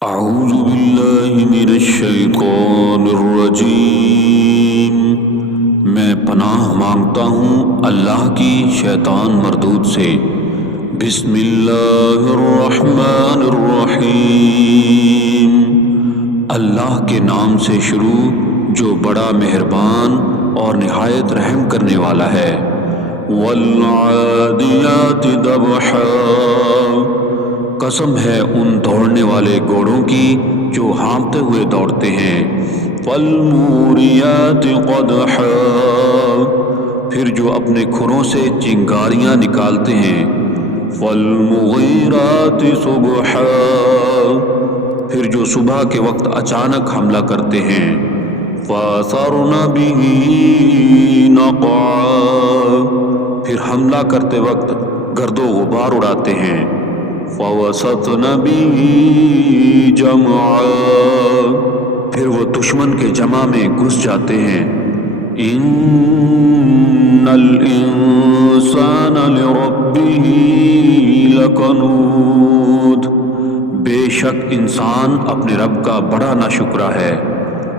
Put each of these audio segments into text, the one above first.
اعوذ باللہ من الشیطان الرجیم۔ میں پناہ مانگتا ہوں اللہ کی شیطان مردود سے۔ بسم اللہ الرحمن الرحیم۔ اللہ کے نام سے شروع جو بڑا مہربان اور نہایت رحم کرنے والا ہے۔ والعادیات ضبحا، قسم ہے ان دوڑنے والے گھوڑوں کی جو ہانپتے ہوئے دوڑتے ہیں۔ فالموریات قدحا، پھر جو اپنے کھروں سے چنگاریاں نکالتے ہیں۔ فالمغیرات صبحا، پھر جو صبح کے وقت اچانک حملہ کرتے ہیں۔ فاثرن به نقعا، پھر حملہ کرتے وقت گرد و غبار اڑاتے ہیں۔ فوسطن به جمعا، پھر وہ دشمن کے جمع میں گھس جاتے ہیں۔ ان الانسان لربه لکنود، بے شک انسان اپنے رب کا بڑا ناشکرا ہے۔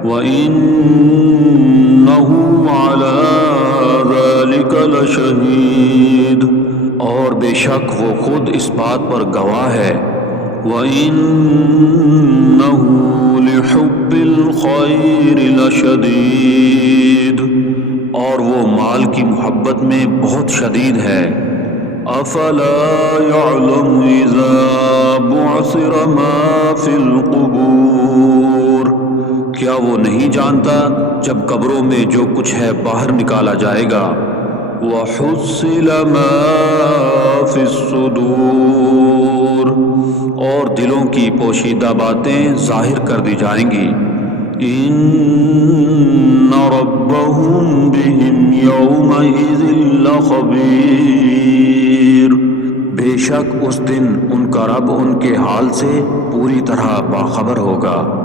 وَإِنَّهُ عَلَى ذَلِكَ لَشَهِيدٌ، اور بے شک وہ خود اس بات پر گواہ ہے۔ وَإِنَّهُ لِحُبِّ الْخَيْرِ لَشَدِيدٌ، اور وہ مال کی محبت میں بہت شدید ہے۔ أَفَلَا يَعْلَمُ إِذَا بُعْثِرَ مَا فِي الْقُبُورِ، کیا وہ نہیں جانتا جب قبروں میں جو کچھ ہے باہر نکالا جائے گا۔ وَحُصِّلَ مَا فِي الصُّدُورِ، اور دلوں کی پوشیدہ باتیں ظاہر کر دی جائیں گی۔ إِنَّ رَبَّهُمْ بِهِمْ يَوْمَئِذٍ لَخَبِيرٌ، بے شک اس دن ان کا رب ان کے حال سے پوری طرح باخبر ہوگا۔